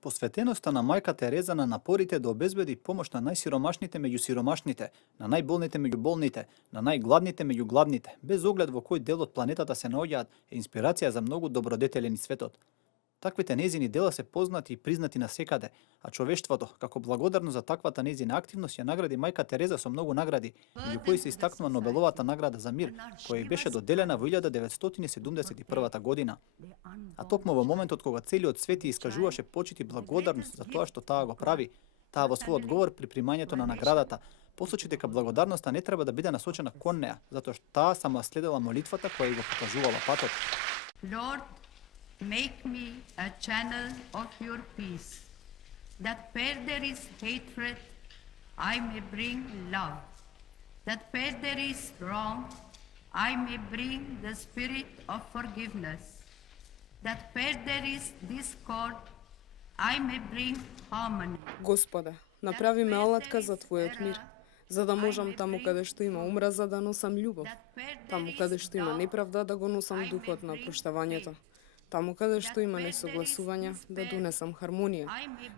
Посветеноста на мајка Тереза на напорите да обезбеди помош на најсиромашните меѓу сиромашните, на најболните меѓу болните, на најгладните меѓу гладните, без оглед во кој дел од планетата се наоѓаат, е инспирација за многу добродетели низ светот. Таквите нејзини дела се познати и признати насекаде, а човештвото, како благодарност за таквата нејзина активност, ја награди мајка Тереза со многу награди, меѓу кои се истакнува Нобеловата награда за мир, која й беше доделена во 1971 година. А токму во моментот кога целиот свет ја искажуваше почит и благодарност за тоа што таа го прави, таа во својот говор при примањето на наградата посочи дека благодарноста не треба да биде насочена кон неа, затоа што таа само следела молитвата која ја го покажувала патот. Lord, make me a channel of your peace, that where there is hatred, I may bring love, that where there is wrong, I may bring the spirit of forgiveness, that where there is discord, I may bring harmony. Господе, направи ме алатка за Твојот мир, за да можам таму каде што има омраза да носам љубов, таму каде што има неправда да го носам духот на проштавањето, таму каде што има несогласување да донесам хармонија,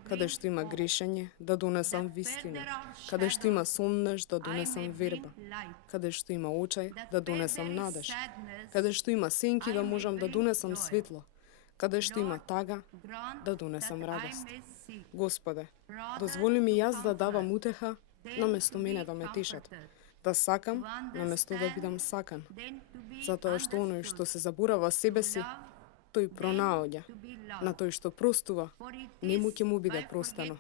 каде што има грешење да донесам вистина, каде што има сомнеш да донесам верба, каде што има очај да донесам надеж, каде што има сенки да можам да донесам светло, каде што има тага да донесам радост. Господе, дозволи ми јас да давам утеха наместо мене да ме тешат, да сакам наместо да бидам сакан, затоа што оној што се заборава себе си, тој пронаоѓа, на тој што простува, нему ќе му биде простано,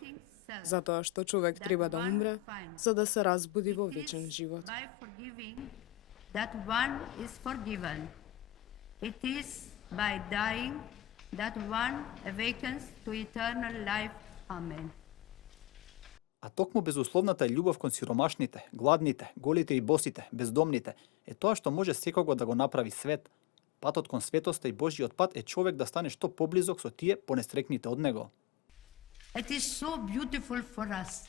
затоа што човек треба да умре за да се разбуди во вечен живот. By forgiving, that one is forgiven. It is by dying that one awakens to eternal life. Amen. А токму безусловната љубов кон сиромашните, гладните, голите и босите, бездомните, е тоа што може секого да го направи свет. Патот кон светоста и Божјиот пат е човек да стане што поблизок со тие понестрекните од него. It is so beautiful for us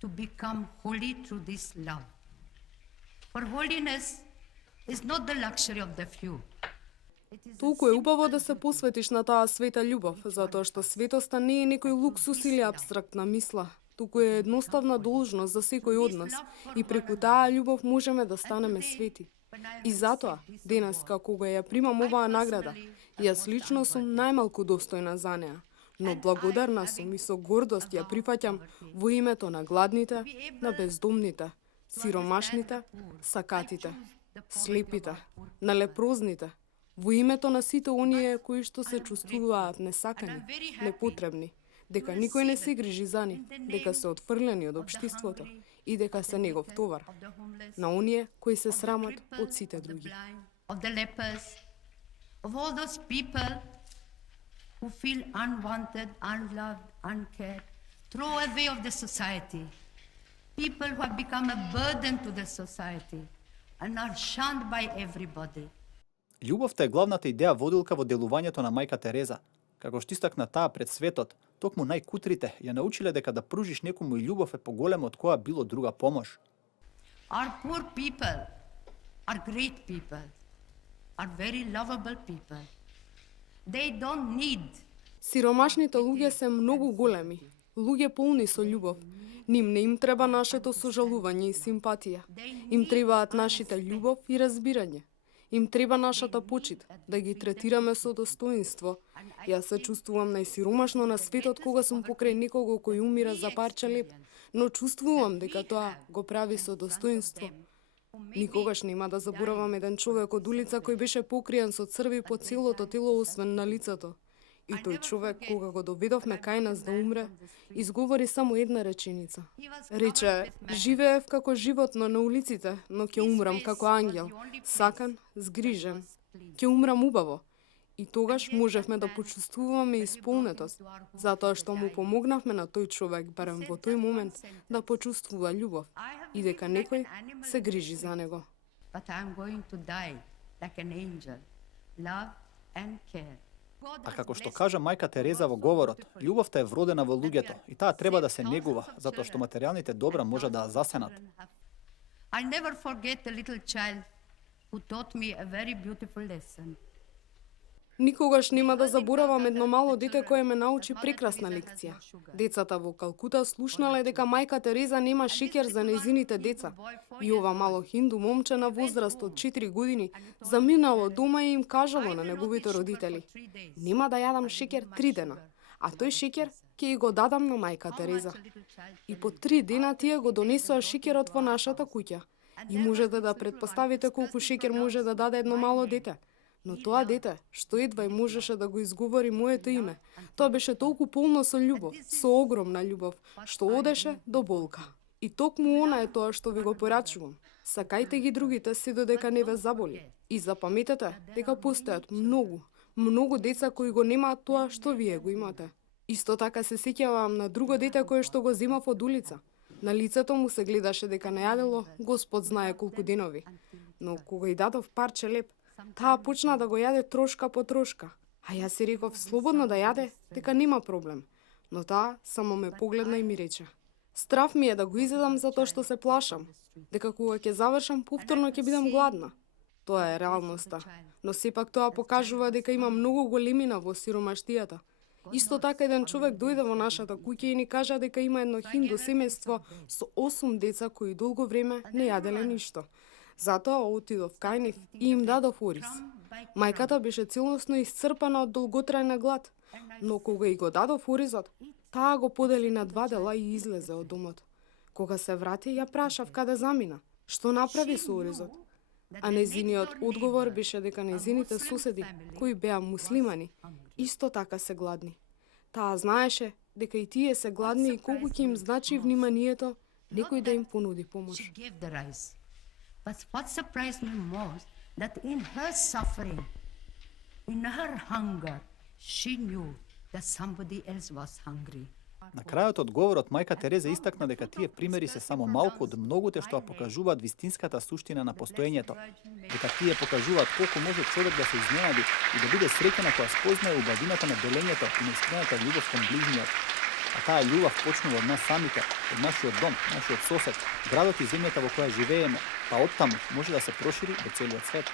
to become holy through this love. For holiness is not the luxury of the few. Толку е убаво да се посветиш на таа света љубов, затоа што светоста не е некој луксус или абстрактна мисла, туку е едноставна должност за секој од нас и преку таа љубов можеме да станеме свети. И затоа, денеска кога ја примам оваа награда, јас лично сум најмалку достојна за неа, но благодарна сум и со гордост ја прифаќам во името на гладните, на бездомните, сиромашните, сакатите, слепите, на лепрозните, во името на сите оние кои што се чувствуваат несакани, непотребни, дека никој не се грижи за нив, дека се отфрлени од општеството и дека се негов товар, на оние кои се срамат од сите други. Of the lepers, of all those people who feel unwanted, unloved, uncared, throw away of the society. People who have become a burden to the society and are shunned by everybody. Љубовта е главната идеја водилка во делувањето на мајка Тереза. Како што истакна таа пред светот, токму најкутрите ја научиле дека да пружиш некому љубов е поголема од која било друга помош. Our poor people are great people, are very lovable people. They don't need Сиромашните луѓе се многу големи, луѓе полни со љубов. Ним не им треба нашето сожалување и симпатија. Им требаат нашите љубов и разбирање. Им треба нашата почит, да ги третираме со достоинство. Јас се чувствувам најсиромашно на светот кога сум покрај некого кој умира за парче леп, но чувствувам дека тоа го прави со достоинство. Никогаш нема да заборавам еден човек од улица кој беше покриен со црви по целото тело освен на лицето. И тој човек, кога го доведовме кај нас да умре, изговори само една реченица. Рече, живеев како животно на улиците, но ќе умрам како ангел, сакан, згрижен. Ќе умрам убаво. И тогаш можевме да почувствуваме исполнетост, затоа што му помогнавме на тој човек, барем во тој момент, да почувствува љубов и дека некој се грижи за него. But I'm going to die like an angel. Love and care. А како што кажа мајка Тереза во говорот, љубовта е вродена во луѓето и таа треба да се негува, затоа што материјалните добра може да ја засенат. I'll never forget the little child who taught me a very beautiful lesson. Никогаш нема да заборавам едно мало дете кое ме научи прекрасна лекција. Децата во Калкута слушнале дека мајка Тереза нема шеќер за нејзините деца. И ова мало хинду момче на возраст од 4 години заминало дома и им кажало на неговите родители: "Нема да јадам шеќер 3 дена, а тој шеќер ќе го дадам на мајка Тереза." И по 3 дена тие го донесоа шеќерот во нашата куќа. И можете да предпоставите колку шеќер може да даде едно мало дете. Но тоа дете, што едва и можеше да го изговори моето име, тоа беше толку полно со љубов, со огромна љубов, што одеше до болка. И токму она е тоа што ви го порачувам. Сакајте ги другите си додека не ве заболи. И запаметете дека постојат многу деца кои го немаат тоа што вие го имате. Исто така се сеќавам на друго дете кое што го земав од улица. На лицето му се гледаше дека не јадело, Господ знае колку денови. Но кога и дадов парче леп, таа почна да го јаде трошка по трошка. А јас си реков слободно да јаде, дека нема проблем. Но таа само ме погледна и ми рече: "Страв ми е да го изедам затоа што се плашам, дека кога ќе завршам повторно ќе бидам гладна." Тоа е реалноста, но сепак тоа покажува дека има многу големина во сиромаштијата. Исто така еден човек дојде во нашата куќа и ни кажа дека има едно хинду семејство со 8 деца кои долго време не јаделе ништо. Затоа отидов кај нив и им дадов ориз. Мајката беше целосно исцрпана од долготрајна глад, но кога и го дадов оризот, таа го подели на 2 дела и излезе од домот. Кога се врати, ја прашав каде замина, што направи со оризот. А нејзиниот одговор беше дека нејзините соседи, кои беа муслимани, исто така се гладни. Таа знаеше дека и тие се гладни и колку ќе им значи вниманието некој да им понуди помош. She gave the rice. But what surprised me most, that in her suffering, in her hunger, she knew that somebody else was hungry. На крајот од говорот мајка Тереза истакна дека тие примери се само малку од многуте што ја покажуваат вистинската суштина на постоењето, дека тие покажуваат колку може човек да се изненади и да биде среќен кога спознае убавината на делењето и на искрената љубов кон ближниот. А таа љубов почнува од нас самите, од нашиот дом, нашиот сосед, градот и земјата во која живееме, па оттаму може да се прошири до целиот свет.